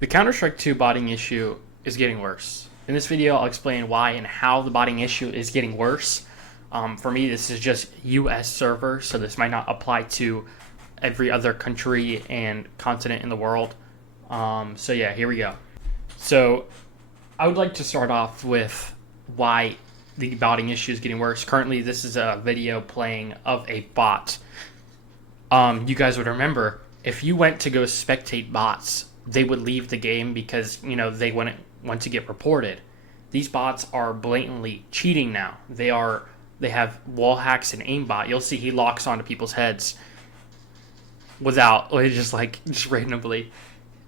The Counter-Strike 2 botting issue is getting worse. In this video, I'll explain why and how the botting issue is getting worse. For me, this is just US server, so this might not apply to every other country and continent in the world. So yeah, here we go. So I would like to start off with why the botting issue is getting worse. Currently, this is a video playing of a bot. You guys would remember if you went to go spectate bots, they would leave the game because they wouldn't want to get reported. These bots are blatantly cheating now. They have wall hacks and aimbot. You'll see he locks onto people's heads without just randomly.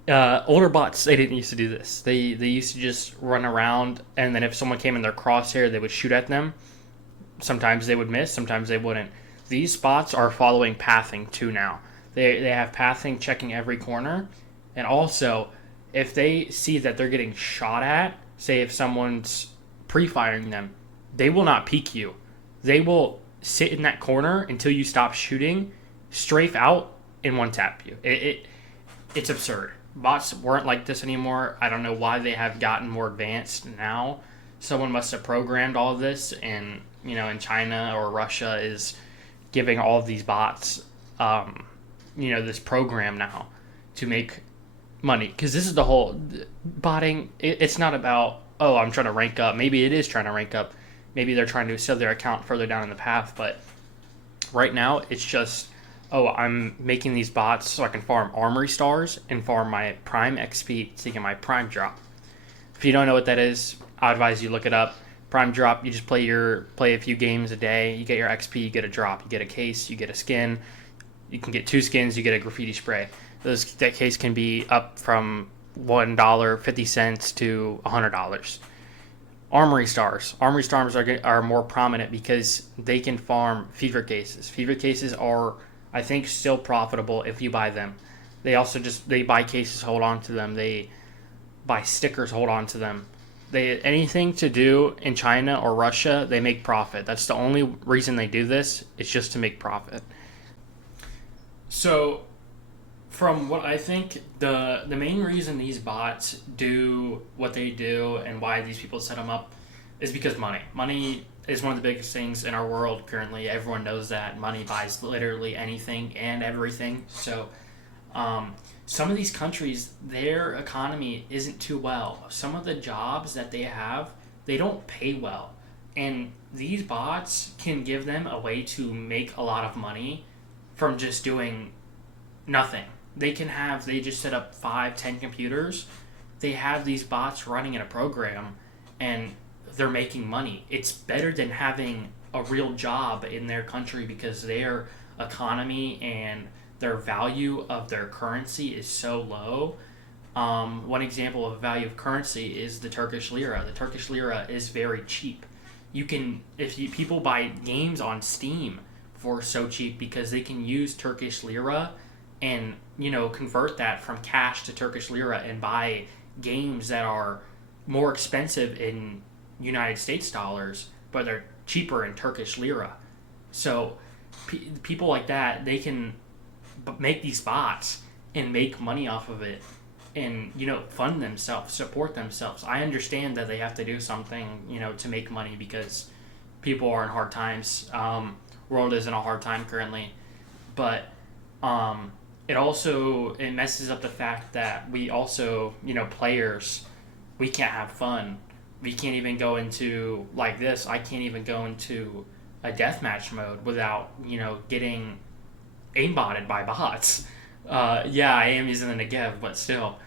Older bots, they didn't used to do this. They used to just run around, and then if someone came in their crosshair, they would shoot at them. Sometimes they would miss, sometimes they wouldn't. These bots are following pathing too now. They have pathing checking every corner, and also if they see that they're getting shot at, say if someone's pre-firing them, they will not peek you. They will sit in that corner until you stop shooting, strafe out, and one tap you. It's absurd. Bots weren't like this anymore. I don't know why they have gotten more advanced now. Someone must have programmed all of this, and in China or Russia is giving all of these bots, this program now to make money. Because this is the whole botting. It's not about, oh, I'm trying to rank up. Maybe it is trying to rank up. Maybe they're trying to sell their account further down in the path. But right now, it's just, oh, I'm making these bots so I can farm armory stars and farm my prime XP to get my prime drop. If you don't know what that is, I advise you look it up. Prime drop, you just play a few games a day, you get your XP, you get a drop, you get a case, you get a skin, you can get 2 skins, you get a graffiti spray. That case can be up from $1.50 to $100. Armory stars are more prominent because they can farm fever cases. Fever cases are, I think, still profitable if you buy them. They also they buy cases, hold on to them. They buy stickers, hold on to them. Anything to do in China or Russia, they make profit. That's the only reason they do this. It's just to make profit. So, from what I think, the main reason these bots do what they do and why these people set them up is because money. Money is one of the biggest things in our world currently. Everyone knows that money buys literally anything and everything. So, some of these countries, their economy isn't too well. Some of the jobs that they have, they don't pay well. And these bots can give them a way to make a lot of money from just doing nothing. They just set up 5-10 computers. They have these bots running in a program and they're making money. It's better than having a real job in their country because their economy and their value of their currency is so low. One example of value of currency is the Turkish lira. The Turkish lira is very cheap. People buy games on Steam for so cheap because they can use Turkish lira and convert that from cash to Turkish lira and buy games that are more expensive in United States dollars, but they're cheaper in Turkish lira. So people like that, they can make these bots and make money off of it and fund themselves, support themselves. I understand that they have to do something to make money because people are in hard times. World is in a hard time currently, but it messes up the fact that we also players, we can't have fun. We can't even go into like this. I can't even go into a deathmatch mode without getting aimbotted by bots. I am using the Negev, but still,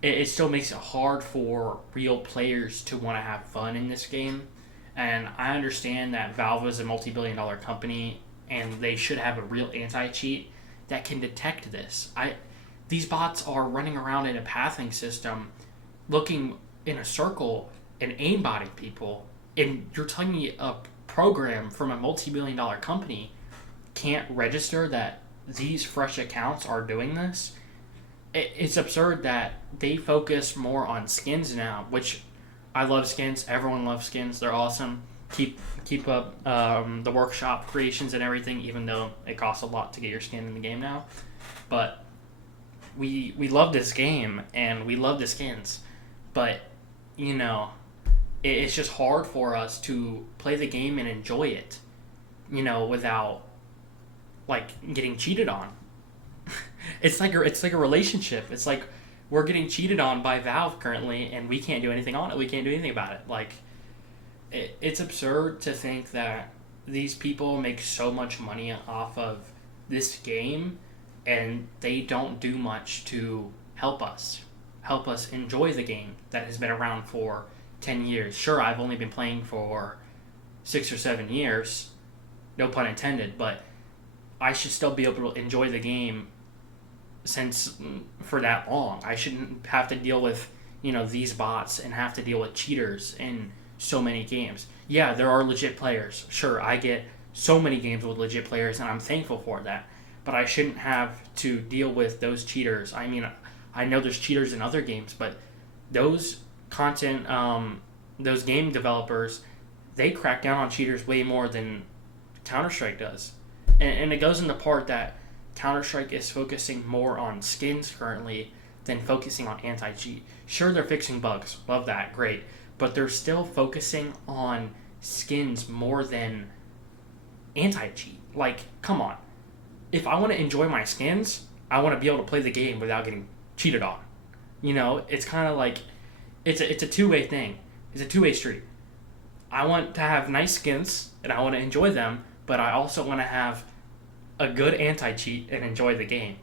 it still makes it hard for real players to want to have fun in this game. And I understand that Valve is a multi-billion-dollar company, and they should have a real anti-cheat that can detect this. These bots are running around in a pathing system, looking in a circle and aimbotting people, and you're telling me a program from a multi-billion-dollar company can't register that these fresh accounts are doing this? It's absurd that they focus more on skins now, which I love skins. Everyone loves skins. They're awesome. Keep up the workshop creations and everything, even though it costs a lot to get your skin in the game now. But we love this game and we love the skins, but you know, it's just hard for us to play the game and enjoy it, without like getting cheated on. It's like a relationship. It's like we're getting cheated on by Valve currently, and we can't do anything on it. We can't do anything about it. Like, it's absurd to think that these people make so much money off of this game, and they don't do much to help us enjoy the game that has been around for 10 years. Sure, I've only been playing for 6 or 7 years, no pun intended, but I should still be able to enjoy the game since for that long. I shouldn't have to deal with, these bots and have to deal with cheaters in so many games. Yeah, there are legit players. Sure, I get so many games with legit players and I'm thankful for that. But I shouldn't have to deal with those cheaters. I mean, I know there's cheaters in other games, but those those game developers, they crack down on cheaters way more than Counter-Strike does. And it goes in the part that Counter-Strike is focusing more on skins currently than focusing on anti-cheat. Sure, they're fixing bugs. Love that. Great. But they're still focusing on skins more than anti-cheat. Like, come on. If I want to enjoy my skins, I want to be able to play the game without getting cheated on. It's kind of like, it's a two-way thing. It's a two-way street. I want to have nice skins, and I want to enjoy them, but I also want to have a good anti-cheat and enjoy the game.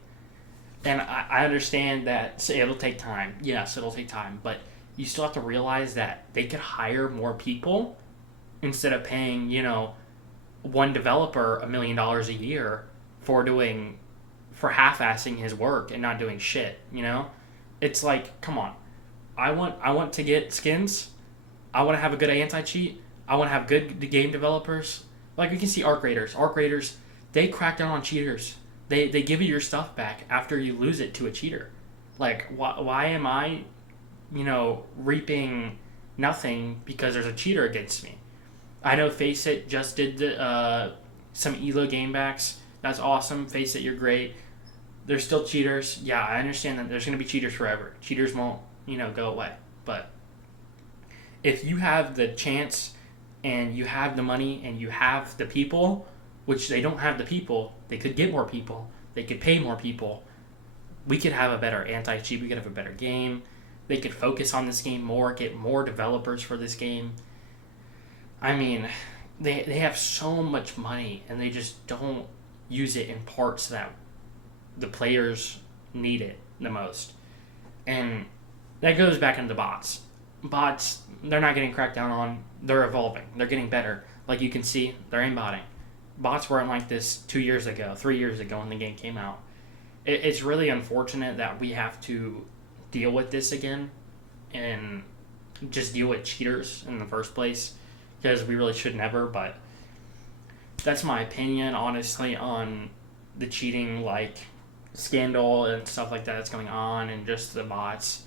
And I understand that it'll take time. Yes, it'll take time, but you still have to realize that they could hire more people instead of paying, one developer $1 million a year for half-assing his work and not doing shit. It's like, come on. I want to get skins. I want to have a good anti-cheat. I want to have good game developers. Like, we can see Arc Raiders. Arc Raiders, they crack down on cheaters. They give you your stuff back after you lose it to a cheater. Like, why am I, reaping nothing because there's a cheater against me? I know Faceit just did some ELO game backs. That's awesome. Faceit, you're great. There's still cheaters. Yeah, I understand that there's going to be cheaters forever. Cheaters won't, go away. But if you have the chance and you have the money and you have the people, which they don't have the people, they could get more people, they could pay more people, we could have a better anti-cheat, we could have a better game, they could focus on this game more, get more developers for this game. I mean, they have so much money and they just don't use it in parts that the players need it the most. And that goes back into bots. Bots, they're not getting cracked down on, they're evolving, they're getting better. Like you can see, they're aimbotting. Bots weren't like this 2 years ago, 3 years ago when the game came out. It's really unfortunate that we have to deal with this again and just deal with cheaters in the first place, because we really should never. But that's my opinion, honestly, on the cheating scandal and stuff like that that's going on, and just the bots.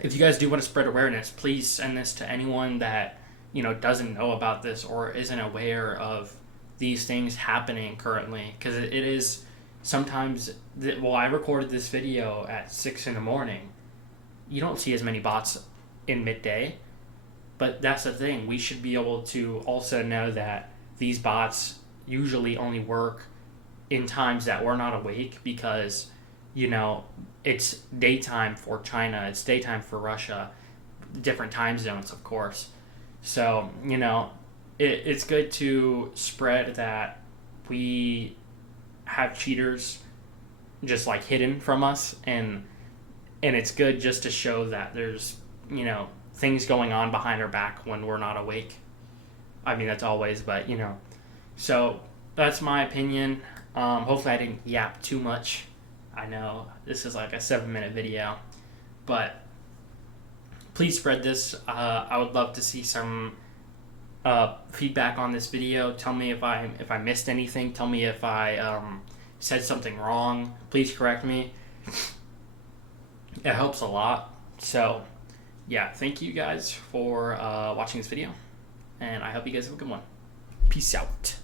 If you guys do want to spread awareness, please send this to anyone that doesn't know about this or isn't aware of these things happening currently, because it is sometimes. I recorded this video at 6 in the morning. You don't see as many bots in midday, but that's the thing. We should be able to also know that these bots usually only work in times that we're not awake, because it's daytime for China, it's daytime for Russia, different time zones, of course. So, it's good to spread that we have cheaters just hidden from us, and it's good just to show that there's, things going on behind our back when we're not awake. I mean, that's always, but, So, that's my opinion. Hopefully I didn't yap too much. I know this is a 7-minute video, but please spread this. I would love to see some feedback on this video. Tell me if I missed anything. Tell me if I said something wrong. Please correct me. It helps a lot. So, yeah, thank you guys for watching this video, and I hope you guys have a good one. Peace out.